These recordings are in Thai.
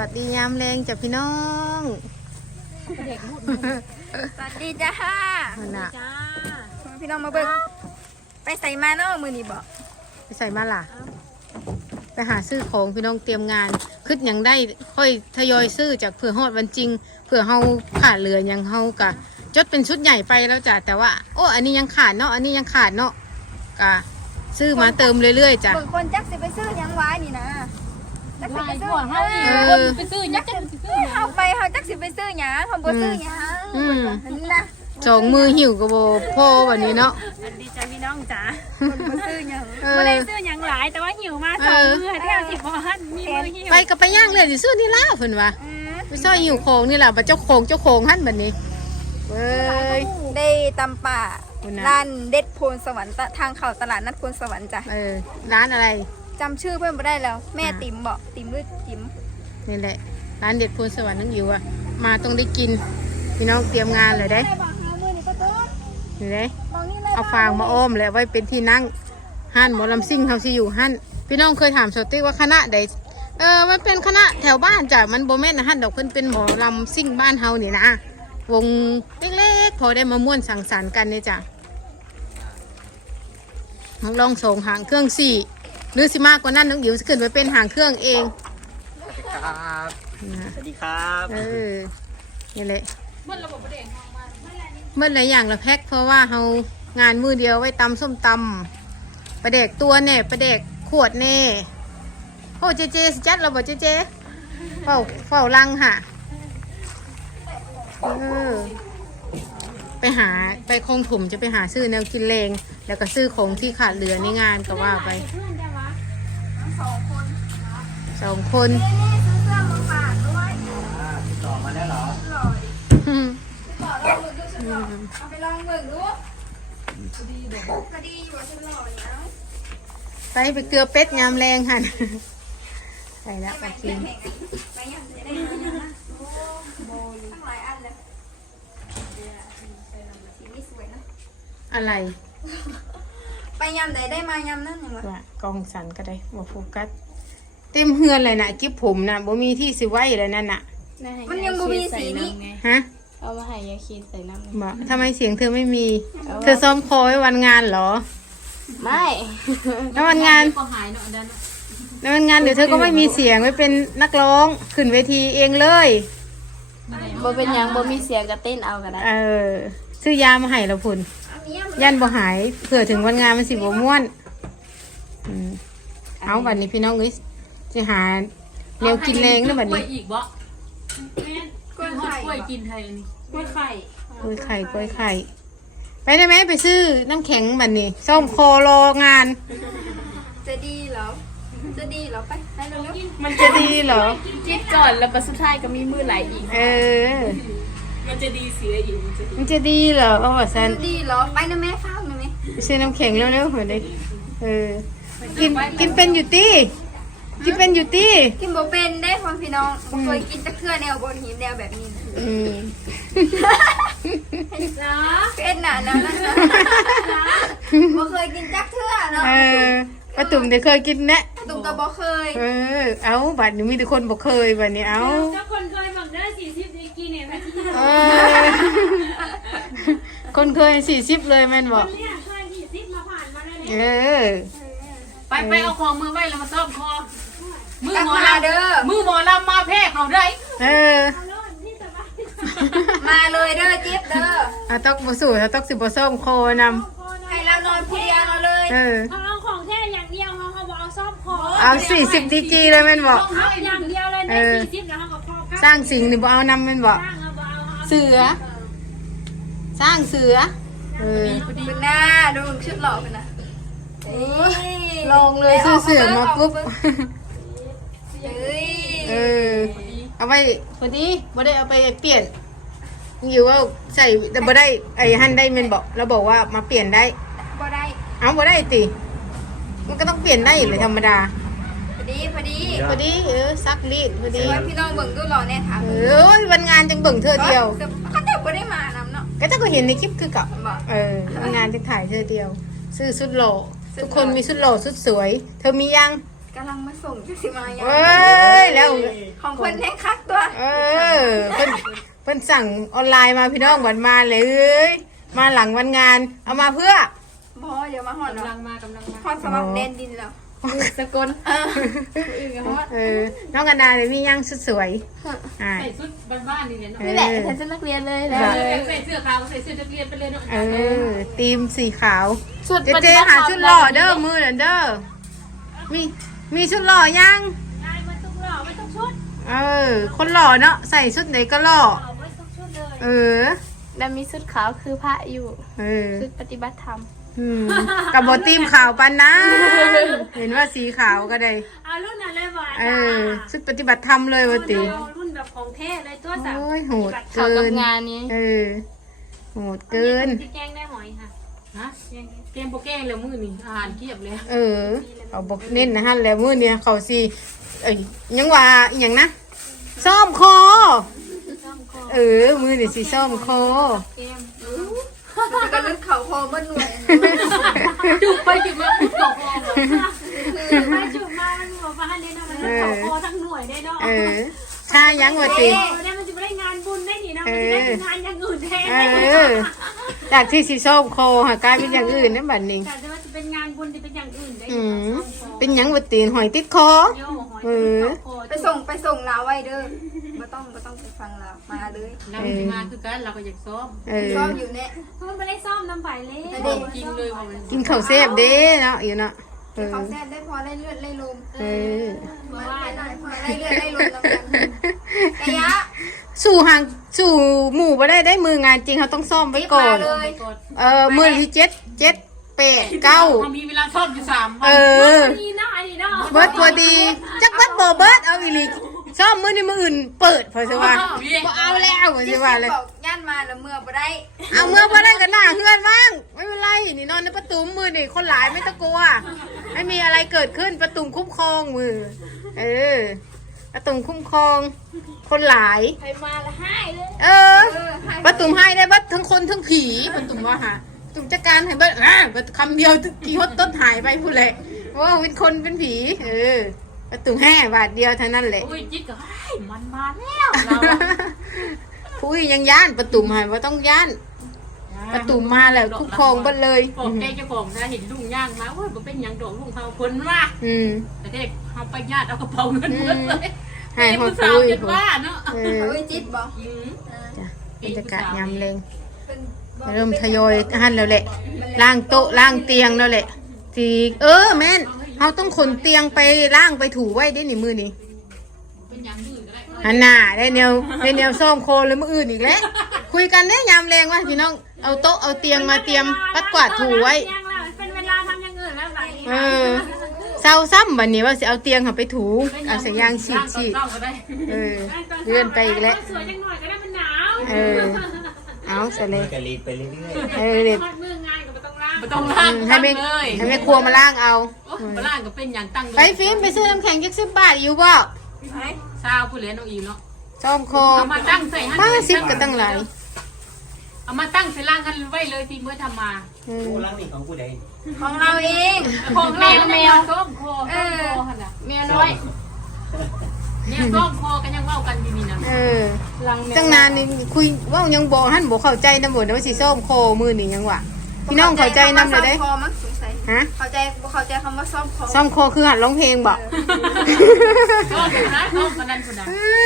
วัสดียามแรงจ้ะพี่น้องสวัสดีจ้านั่นน่ะพี่น้องมาเบิ่งไปใส่มาเนาะมือนี้บอกไปใส่มาล่ะ ไปหาซื้อของพี่น้องเตรียมงานคึดอย่างได้ค่อยทยอยซื้อจากเผื่อฮอดวันจริงเผื่อเฮาขาดเหลือยังเฮากะจดเป็นชุดใหญ่ไปแล้วจ้ะแต่ว่าโอ้อันนี้ยังขาดเนาะอันนี้ยังขาดเนาะกะซื้อมาเติมเรื่อยๆจ้ะเบิ่งคนจักสิไปซื้อหยังไว้นี่นะจักสิไปซื้อไปซื้อยักษ์จะไปซื้อเฮาไปเฮาจักสิไปซื้อหยังเฮาบ่ซื้อหยังนี่นะสองมือหิวกระโบพ่อวันนี้เนาะสวัสดีจ้าพี่น้องจ๋าคนบ่ซื้อหยังไม่ได้ซื้ออย่างหลายแต่ว่าหิวมาสองมือแถวสิบวันมีมือหิวไปกับไปย่างเลยสิซื้อนี่ล่ะเพิ่นว่าไปซ่อยหิวของนี่ล่ะบัดเจ้าของหั่นบัดนี้เว้ยได้ตำป่าคุณนะร้านเด็ดโพนสวรรค์ทางเข้าตลาดนัดโพนสวรรค์จ้ะร้านอะไรจำชื่อเพิ่นบ่ได้แล้ว แม่ติ๋มบอกติ๋มหรือจิ๋มนี่แหละร้านเด็ดพูนสวรรค์นั่งอยู่อ่ะมาต้องได้กินพี่น้องเตรียมงานเลยได้ได้บอกหามือนี่ก็ต้นนี่ได้มองนี่เลยเอาฟางมาอ้อมแล้วไว้เป็นที่นั่งหั่นหมอลำซิ่งเขาสิอยู่หั่นพี่น้องเคยถามสติ๊กว่าคณะใดมันเป็นคณะแถวบ้านจ้ะมันโบแม่นหั่นดอกเพิ่นเป็นหมอลำซิ่งบ้านเฮานี่นะวงเล็กๆพอได้มาม่วนสังสรรค์กันเนี่ยจ้ะน้องลองส่งหางเครื่องสี่หรือสิมากกว่านั้นน้องอิ๋วจะขึ้นไปเป็นหางเครื่องเองครับนะสวัสดีครับนี่แหละเมื่อหลายอย่างละแพ็คเพราะว่าเฮางานมือเดียวไว้ตำส้มตำประเด็กตัวแน่ประเด็กขวดแน่โอ้เจสิจัดเราบอกเจเฝ้าลังค่ะไปหาไปคลองถมจะไปหาซื้อแนวกินเลงแล้วก็ซื้อของที่ขาดเหลือในงานก็ว่าไปสองคนนี่ซื้อเสื้อมาฝากด้วยติดต่อมาแล้วเหรอบอกลองมือดูฉันหล่อเอาไปลองเบิ่งดูพอดีอยู่ว่าฉันหล่อแล้วไปเกลือเป็ดงามแรงหันใส่แล้วไปกินไปยังจะได้ยังนะโบนทั้งหลายอันเลยสีนี่สวยนะอะไรไปยำไหนได้มายำนั่นอย่างวะว่ากองสันก็ได้บ่โฟกัสเต็มเฮือนเลยนะกิ๊บผมนะบ่มีที่สิไว้เลยนั่นน่ะมันยังบ่มีสีนี่ฮะเอามาให้ยาคีใส่น้ำบอกทำไมเสียงเธอไม่มี เธอซ้อมคอไว้วันงานเหรอไม่แล้ววันงานก็หายเนาะดันแล้ววันงานเดี๋ยวเธอก็ไม่มีเสียงไว้เป็นนักร้องขึ้นเวทีเองเลยบ่เป็นยังบ่มีเสียงก็เต้นเอาก็ได้ซื้อยามาให้เราพุ่นยันบ่หายเผื่อถึงวันงานมันสิบ่ม่วนเอาบัดนี้พี่น้องเอ้ยจะหาแนวกินแรงแล้วบัดนี้อีกบ่กล้วยไข่กล้วยกินไทยนี่กล้วยไข่กล้วยไข่ไปได้ไหมไปซื้อน้ำแข็งบัดนี้ส้มโคโลงานจะดีเหรอจะดีเหรอไปไปเร็วมันจะดีเหรอจิตก่อนแล้วประสุดท้ายก็มีมือไหลอีก มันจะดีเสียอยู่มันจะดีเหรอเอาว่าซันจะดีเหรอไปนะแม่ข้าวนะแม่ไปซื้อน้ำแข็งเร็วๆเหมือนเด็กกินเป็นอยู่ตี้กินเป็นอยู่ตี้กินบ่เป็นได้พ่อพี่น้องบ่เคยกินจักเทื่อแนวบนหินแนวแบบนี้นะจ้าเป็นน่ะนะนั่นนะบ่เคยกินจักเทื่อเนาะป้าตุ่มเดี๋ยวเคยกินแนะตุ้มก็บ่เคยเอาบัดนี้มีแต่คนบอกเคยบัดนี้เอาเจ้าคนเคยบอกได้40ดีกีเนี่ยแม่ที่คนเคย40เลยแม่นบอกเนี่ยเคย40มาผ่านมาได้เอเนี่ยอไปเอาของมือไว้แล้วมาซ่อมคอมือกลับหมอมาลำเด้อมือหมอลำมาแพ้เขาได้เออมาเลยเด้อจิ๊บเด้อเอาต้องบ่สู้เอาต้องสิบ่ส้มโคนำให้เรานอนผู้เดียวเราเลยเขาเอาของแท้อย่างเดียวเขาบอกเอาซ่อมคอเอา40ดีกรีเลยแม่นบอกเอาอย่างเดียวเลยใน40แล้วเขาก็พอกันสร้างสิ่งนี่บ่เอานำแม่นบอกสร้างเอาบ่เอาเสือ สร้างเสือดูหน้าดูชุดหล่อกันนะลองเลยซื้อเสือมาปุ๊บเฮ้ยเอาไปพอดีบ่ได้เอาไปเปลี่ยนอยู่ว่าใส่แต่บ่ได้ไอ้ฮันได้แม่นบอกเราบอกว่ามาเปลี่ยนได้บ่ได้เอาบ่ได้ติมันก็ต้องเปลี่ยนได้เลยธรรมดาพอดีพอดีพอดีซักรีดพอดีว่าพี่น้องเบิ่งดูหล่อแน่ถามวันงานจังเบิ่งเธอเดียวก็แต่บ่ได้มานำเนาะก็ถ้าก็เห็นในคลิปคือกับบอกวันงานจะถ่ายเธอเดียว ซื้อชุดหล่อทุกคนมีชุดหล่อชุดสวย เธอมียังกำลังมาส่งจักสิมาอย่างเอ้ยแล้วของคนแห้งคักตัวเพิ่นสั่งออนไลน์มาพี่น้องวันมาเลยมาหลังวันงานเอามาเพื่อบอเดี๋ยวมาหอดกำลัเนาะงมากำลังมาหอดสมัครแดนดินแล้วสกลอื่นกับฮอตน้องกันนาเลยมีย่างสุดสวยอ่าใส่ชุดบ้านๆนี่เนี่ยเนาะนี่แหละฉันจะนักเรียนเลยแล้วใส่เสื้อขาวใส่เสื้อนักเรียนไปเลยเนาะทีมสีขาวชุดเจ๊หาชุดหล่อเด้อมือนั่นเด้อมีชุดหล่อยังได้มาทุกหล่อไม่ต้องชุดคนหล่อเนาะใส่ชุดไหนก็หล่อไม่ต้องชุดเลยแล้วมีชุดขาวคือพระอยู่เออชุดปฏิบัติธรรมกับบทีมขาวปันนะ เห็นว่าสีขาวก็ได้เอารุ่นนั้นเลยบ่ชุดปฏิบัติธรรมเลยวะติรุ่นแบบของเท่เลยตัวสับโอ้ยโหดเข้าเกิกับนงานนี้โหดเกินพี่แกงได้หอยค่ะฮะแกงโปแกงเลยมือนี่อาหารเกียบเลยเอาบอกเน้นนะฮะแล้วมื้อเนี่ยเขาสิยังว่าอหย่างนะซ่อมคอมือนี่สิซ่อมคอก็ลึกเข่าคอเมื่อหน่วยจุกไปจุกมาจุกคอไปจุกมามันหัวฟ้าเนี่ยเนาะมันเขาคอทั้งหน่วยได้เนาะชายังวะติได้มันจะไม่ได้งานบุญได้นี่นะมันจะได้งานอย่างอื่นแทนจากที่สิซ่อมคอหากลายเป็นอย่างอื่นนั่นบัดนี้แต่ว่าจะเป็นงานบุญจะเป็นอย่างอื่นได้เป็นหยังวะติหอยติดคอไปส่งลาวไว้เด้อไม่ต้องไปฟังลาวมาเลยเราจะมาคือกันเราก็อยากซ้อมซ้อมอยู่เนี่ยมันไม่ได้ซ้อมน้ำไผ่เลยจริงเลยว่ามันกินข้าวเซฟเด้เนาะอยู่เนาะเขาแซ่ได้พอได้เลือดได้ลมว่าได้พอได้เลือดได้ลมแล้วกันกะยะสู่หมู่บ่ได้มืองานจริงเขาต้องซ่อมไว้ก่อนเลยมือที่7 8 9 มีเวลาซ้อมอยู่3 วันนี่เนาะอันนี้เนาะเบิร์ดพอดีจักเบิร์ดบ่เบิร์ดเอาอีหลีซ่อมมือนี่มืออื่นเปิดพอสิว่าบ่เอาแล้วพอสิว่าเลยบอกย่านมาแล้วเมื่อบ่ได้เอาเมื่อบ่ได้ก็หน้าเฮือนบ้างไม่เป็นไรนี่นอนในประตูมือนี่คนหลายไม่ต้องกลัวไม่มีอะไรเกิดขึ้นประตูคุ้มครองมือประตูคุ้มครองคนหลายใครมาละให้เลยประตูให้ได้เบิดทั้งคนทั้งผีประตูว่าหาประตูจัดการให้เบิดคำเดียวกี่ฮดต้นหายไปพูดแหละว่าเป็นคนเป็นผีประตูแห่บาทเดียวเท่านั้นแหละอุ้ยจิ๊กก็มันมาแล้วเราผู้ยังย่านประตูหายว่าต้องย่านประตูมาแล้วคุ้มครองเบิดเลยผมแกจะบอกนะเห็นลุงย่างมาว่าเป็นอย่างดอกลุงเขาคนว่าแต่เด็กเขาไปญาติเอากระเป๋าเงินหมดเลยให้หอดสาวปุ้ยจนว่าเนาะเอาไว้จิตบอกบรรยากาศยามแรงเริ่มทยอยหันแล้วแหละล่างโต๊ะล่างเตียงแล้วแหละทีแม่นเขาต้องขนเตียงไปล่างไปถูไว้ได้หนิมือนี้เป็นอย่างอื่นก็ได้หันหน้าได้แนวซ่อมโคเลยมืออื่นอีกแล้วคุยกันเนี่ยยามแรงว่าพี่น้องเอาโต๊ะเอาเตียงมาเตรียมปัดกวาดถูไว้เป็นเวลาทำอย่างอื่นแล้วแบบนี้เศร้าซ้ำวันนี้ว่าสิเอาเตียงเขาไปถูเอาสัญญาณฉีดเลื่อนไปอีกแล้วสวยจังหน่อยก็ได้มันหนาวเอาเสร็จเลยกะลีไปเรื่อยเด็ดทอดมือง่ายก็ไม่ต้องล้างให้แม่ครัวมาล่างเอามาล้างก็เป็นอย่างตั้งไปฟิล์มไปซื้อน้ำแข็งยักษ์10 บาทอยู่บ่ซาวผู้เลี้ยงน้องอีเนาะซ่อมโคเอามาตั้งใส่ให้ 50ก็ตั้งหลายเอามาตั้งใส่ล่างกันไว้เลยทีเมื่อทำมาๆกูรักนี่ของกูใดของเราเองของแมวส้มโคขนาดเมียน้อยเนี่ยส้มโคกันยังว่ากันดีนี่นะตั้งนานนี่คุยว่ายังบอกท่านบอกเข้าใจนะบ่ว่าสิซ่อมโคมือนี่ยังวะพี่น้องเข้าใจนำเลยได้คอมั้งสงสัยฮะเข้าใจคำว่าซ่อมคอซ่อมโคคือหัดร้องเพลงบ่ส้มนะส้มกันนั่นคนนั้น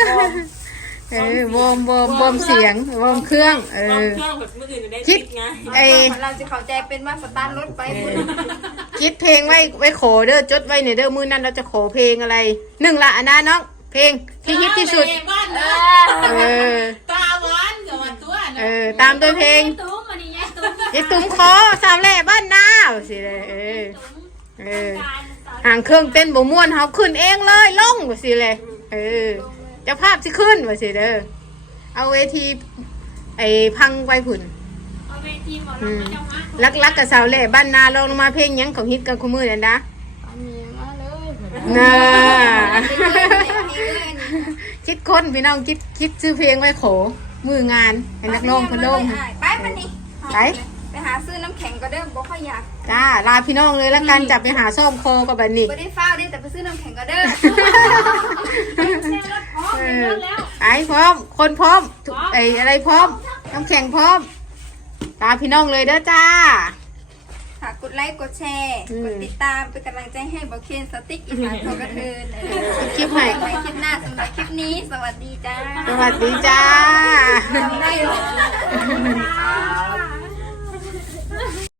วอมเสียงวอมเครื่องคิดเราจะเข้าใจเป็นว่าสตาร์ทรถไปคิดเพลงไว้ขอเด้อจดไว้เนี่ยเด้อมื้อนั้นเราจะขอเพลงอะไร1ละอันนะน้องเพลงที่ฮิตที่สุดตาหวานกับวันตัวตามด้วยเพลงตุ้มอันนี้ตุ้มไอ้ตุ้มขอสามแหล่บ้านนาสิเลยห่างเครื่องเต้นบ่ม่วนเฮาขึ้นเองเลยลงว่าสิเลยเจ้าภาพสิขึ้นว่าสิเด้อเอาเวทีพังไว้ผุ่นลักกับสาวแหล่บ้านนาลองลงมาเพลงหยังของฮิตกันคุมือนั่นนะน่าคิดคนพี่น้องคิดชื่อเพลงไว้โขมืองานให้นักร้องพะโลงไปมันนี่ไปไปหาซื้อน้ำแข็งก็เด้อบ่ค่อยอยากจ้าลาพี่น้องเลยแล้วกันจับไปหาซ่อมคอกับแบบนี้บ่ได้ฟ้าวได้แต่ไปซื้อน้ำแข็งก็เด้อไอ้พร้อมคนพร้อมไอ้อะไรพร้อมน้ำแข็งพร้อมลาพี่น้องเลยเด้อจ้าฝากกดไลค์กดแชร์กดติดตามเป็นกำลังใจให้บ่เคนสติ๊กอีสานโทรกระเทินคลิปใหม่ไว้คลิปหน้าสำหรับคลิปนี้สวัสดีจ้าสวัสดีจ้าจำได้เหรอ